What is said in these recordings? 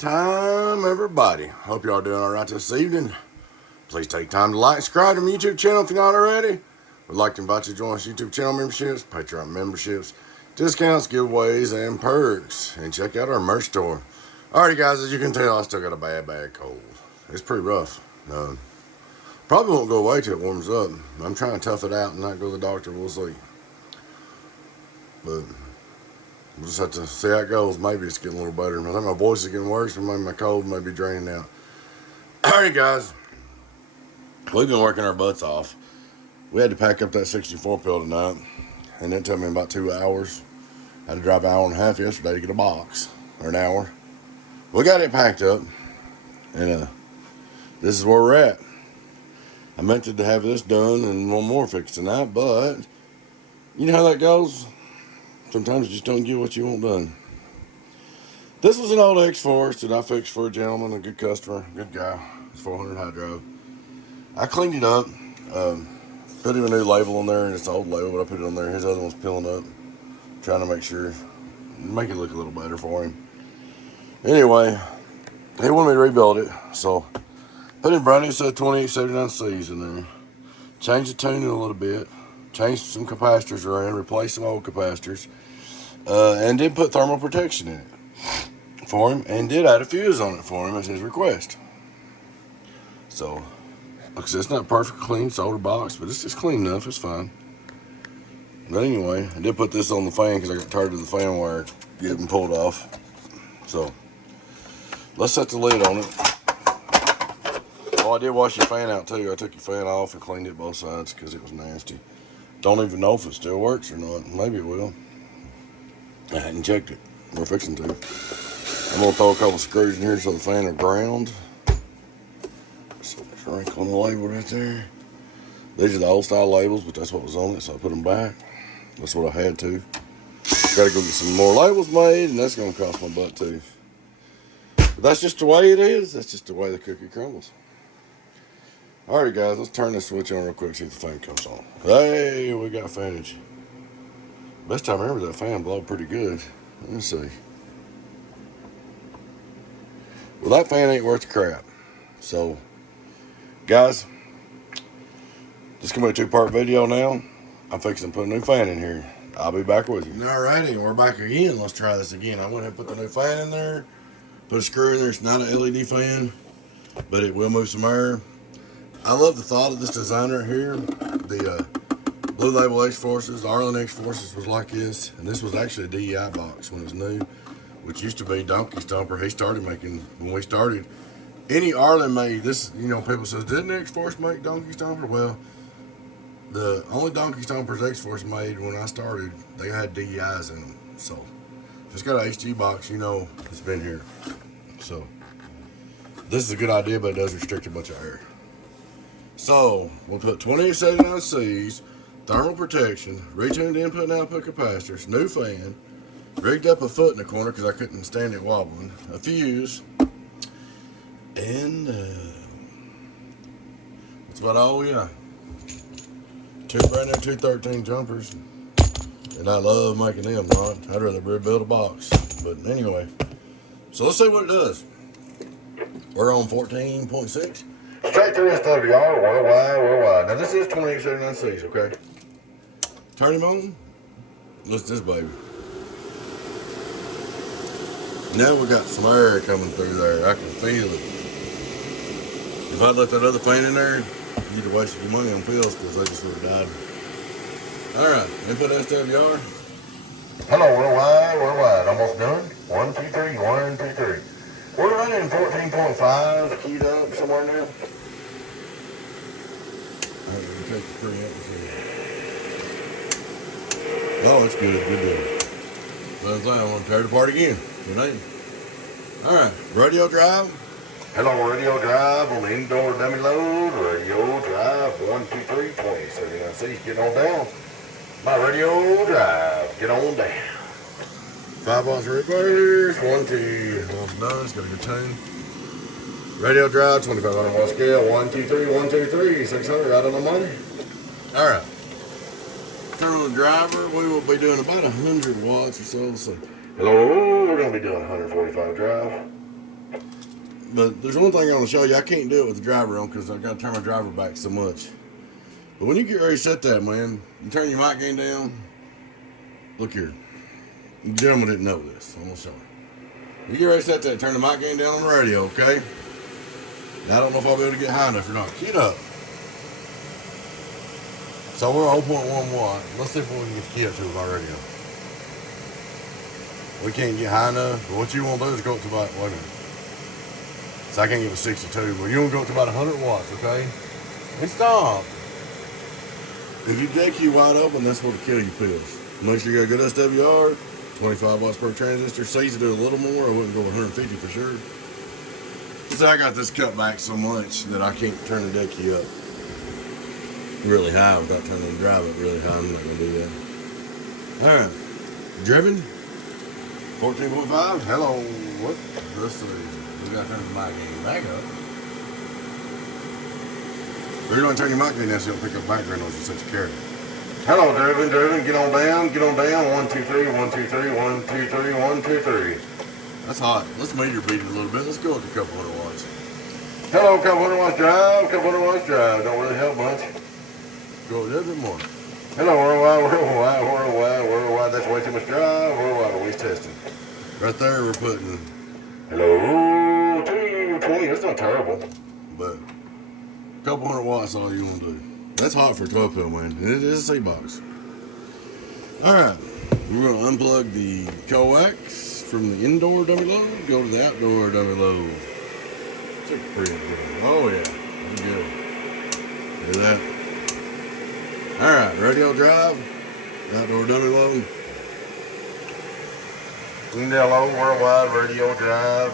time, everybody. Hope y'all doing all right this evening. Please take time to like and subscribe to my YouTube channel if you're not already. We'd like to invite you to join us YouTube channel memberships, Patreon memberships, discounts, giveaways, and perks. And check out our merch store. Alrighty, guys, as you can tell, I still got a bad cold. It's pretty rough. Probably won't go away till it warms up. I'm trying to tough it out and not go to the doctor. We'll see. But we'll just have to see how it goes. Maybe it's getting a little better. I think my voice is getting worse, and maybe my cold may be draining out. Alright, guys. We've been working our butts off. We had to pack up that 64 pill tonight, and it took me about 2 hours. I had to drive an hour and a half yesterday to get a box, or an hour. We got it packed up, and this is where we're at. I meant to have this done and one more fixed tonight, but you know how that goes. Sometimes you just don't get what you want done. This was an old X-Force that I fixed for a gentleman, a good customer, good guy. It's 400 hydro. I cleaned it up, put him a new label on there, and it's an old label, but I put it on there. His other one's peeling up, trying to make it look a little better for him. Anyway, he wanted me to rebuild it, so put in brand new set of 2879Cs in there. Changed the tuning a little bit. Changed some capacitors around, replaced some old capacitors, and did put thermal protection in it for him, and did add a fuse on it for him as his request. So, like I said, it's not perfect clean, solder box, but it's just clean enough, it's fine. But anyway, I did put this on the fan because I got tired of the fan wire getting pulled off. So, let's set the lid on it. Oh, I did wash your fan out too. I took your fan off and cleaned it both sides because it was nasty. Don't even know if it still works or not. Maybe it will. I hadn't checked it. We're fixing to. I'm going to throw a couple screws in here so the fan will ground. So there's a wrinkle on the label right there. These are the old style labels, but that's what was on it, so I put them back. That's what I had to. Got to go get some more labels made, and that's going to cost my butt too. But that's just the way it is. That's just the way the cookie crumbles. Alright, guys, let's turn this switch on real quick, see if the fan comes on. Hey, we got fanage. Best time I remember, that fan blew pretty good. Let me see. Well, that fan ain't worth the crap. So, guys, this is going to be a 2-part video now. I'm fixing to put a new fan in here. I'll be back with you. Alrighty, we're back again. Let's try this again. I went ahead and put the new fan in there. Put a screw in there. It's not an LED fan, but it will move some air. I love the thought of this design right here. The Blue Label X-Forces, the Arlen X-Forces was like this. And this was actually a DEI box when it was new, which used to be Donkey Stomper. He started making, when we started, any Arlen made this, you know, people says, didn't X-Force make Donkey Stomper? Well, the only Donkey Stompers X-Force made when I started, they had DEIs in them. So, if it's got an HG box, you know it's been here. So, this is a good idea, but it does restrict a bunch of air. So, we'll put 2879Cs, thermal protection, retuned input and output capacitors, new fan, rigged up a foot in the corner because I couldn't stand it wobbling, a fuse, and that's about all we got. 2 brand new 213 jumpers, and I love making them, right? I'd rather rebuild a box, but anyway. So let's see what it does. We're on 14.6. Straight through SWR, worldwide. Now this is 2879Cs, okay? Turn him on. Listen to this baby. Now we got some air coming through there. I can feel it. If I'd left that other fan in there, you'd have wasted your money on pills because they just would have died. Alright, input SWR. Hello, worldwide. Almost done. 1, 2, 3, 1, 2, 3. We're running 14.5 keyed up somewhere now. Alright, we're going to take the preamp and see. Oh, it's good deal. But I'm going to tear it apart again. Alright, radio drive. Hello, radio drive on the indoor dummy load. Radio drive 1, 2, 3, 27C. Get on down. My radio drive. Get on down. 5 volts reverse. 1, 2. Almost done. It's got a good tune. Radio drive 2500 watt scale. 1, 2, 3. 1, 2, 3. 600 right on the money. All right. Turn on the driver. We will be doing about 100 watts or so. So hello. We're gonna be doing 145 drive. But there's one thing I want to show you. I can't do it with the driver on because I've got to turn my driver back so much. But when you get ready to set that, man, you turn your mic gain down. Look here. The gentleman didn't know this. I'm going to show you. You get ready to set that, turn the mic gain down on the radio, okay? Now, I don't know if I'll be able to get high enough or not. Key it up. So we're 0.1 watt. Let's see if we can get the key up to our radio. We can't get high enough, but what you want to do is go up to about, wait a minute. So I can't get a 62, but you want to go up to about 100 watts, okay? And stop. If you deck you wide open, that's where the kill you pills. Make sure you got a good SWR, 25 watts per transistor. Sees to do a little more. I wouldn't go 150 for sure. So I got this cut back so much that I can't turn the deck key up really high without turning the drive up really high. I'm not going to do that. Alright. Driven. 14.5. Hello. What? Let's see. We got to turn the mic gain back up. You're going to turn your mic gain down so you don't pick up background noise in such a carrier. Hello, Driven. Get on down. 1, 2, 3, 1, 2, 3, 1, 2, 3, 1, 2, 3. That's hot. Let's meter beat it a little bit. Let's go with a couple hundred watts. Hello, couple hundred watts drive. Don't really help much. Go a little bit more. Hello, worldwide. That's way too much drive. Worldwide, always testing. Right there, we're putting. Hello, 220. That's not terrible, but a couple hundred watts is all you want to do. That's hot for a 12 pill, man. It is a C-box. All right, we're going to unplug the coax from the indoor dummy load, go to the outdoor dummy load. It's pretty good. Oh, yeah. That's good. Hear that? All right, radio drive, outdoor dummy load. Indoor load, worldwide, radio drive.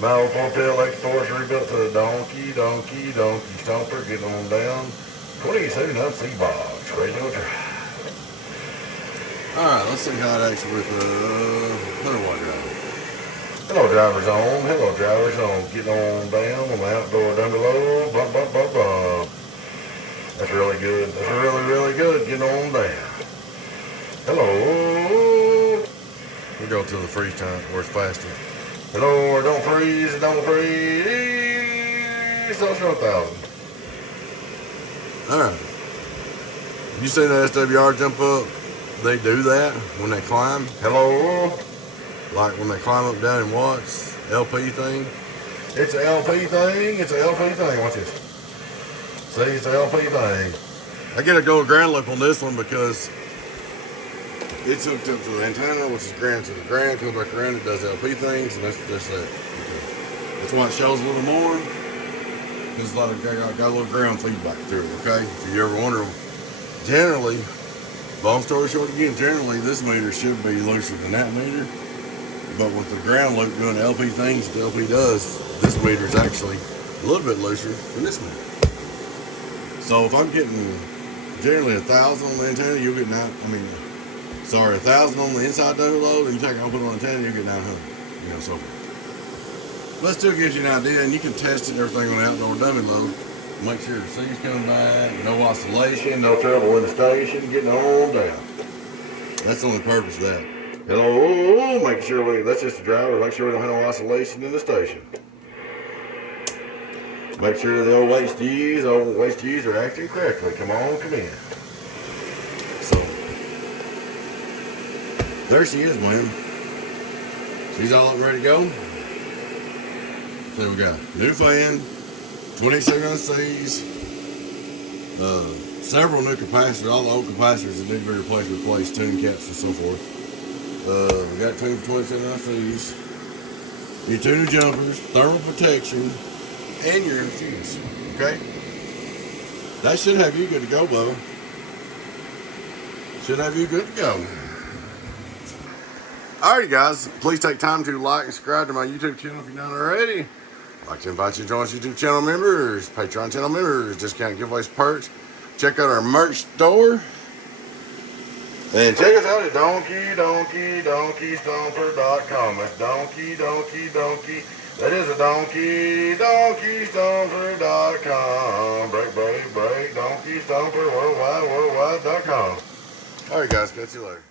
My old 4-pill X-Force rebuilt to the donkey Stomper, getting on down. 27 up C-box, radio drive. Alright, let's see how it acts with 100 watt drive. Hello, driver zone. Getting on down on the outdoor dummy load. Bump. That's really good. Really good. Getting on down. Hello. We go to the freeze time where it's faster. Hello, don't freeze. So show 1,000. Alright. You see the SWR jump up? They do that when they climb. Hello? Like when they climb up down in watts, LP thing. It's an LP thing. Watch this. See, it's an LP thing. I get a gold ground loop on this one because it's hooked up to the antenna, which is ground to the ground, comes back around, it does LP things, and that's that. Okay. That's why it shows a little more, because got a little ground feedback through it, okay? If you ever wonder, generally, long story short again, generally this meter should be looser than that meter, but with the ground loop doing LP things that LP does, this meter is actually a little bit looser than this meter. So if I'm getting generally 1,000 on the antenna, you'll get 1,000 on the inside dummy load, and you take it open on the antenna, you get 900, so forth. But still gives you an idea, and you can test it and everything on the outdoor dummy load. Make sure the C's coming back, no oscillation, no trouble in the station, getting on down. That's the only purpose of that. Hello, that's just the driver, make sure we don't have no oscillation in the station. Make sure the old HGs are acting correctly. Come in. So, there she is, man. She's all up and ready to go. So we got new fan, 27 C's, several new capacitors, all the old capacitors that need to be replaced, tune caps and so forth. We got tuned for 27 C's, your 2 new jumpers, thermal protection, and your fuse, okay? That should have you good to go, Bubba. Should have you good to go. Alrighty, guys. Please take time to like and subscribe to my YouTube channel if you're not already. I'd like to invite you to join us YouTube channel members, Patreon channel members, discount giveaways, perks. Check out our merch store. And check us out at donkeystomper.com. That's donkey. That is a donkeystomper.com. Break, donkeystomper, worldwide.com. Alright, guys, catch you later.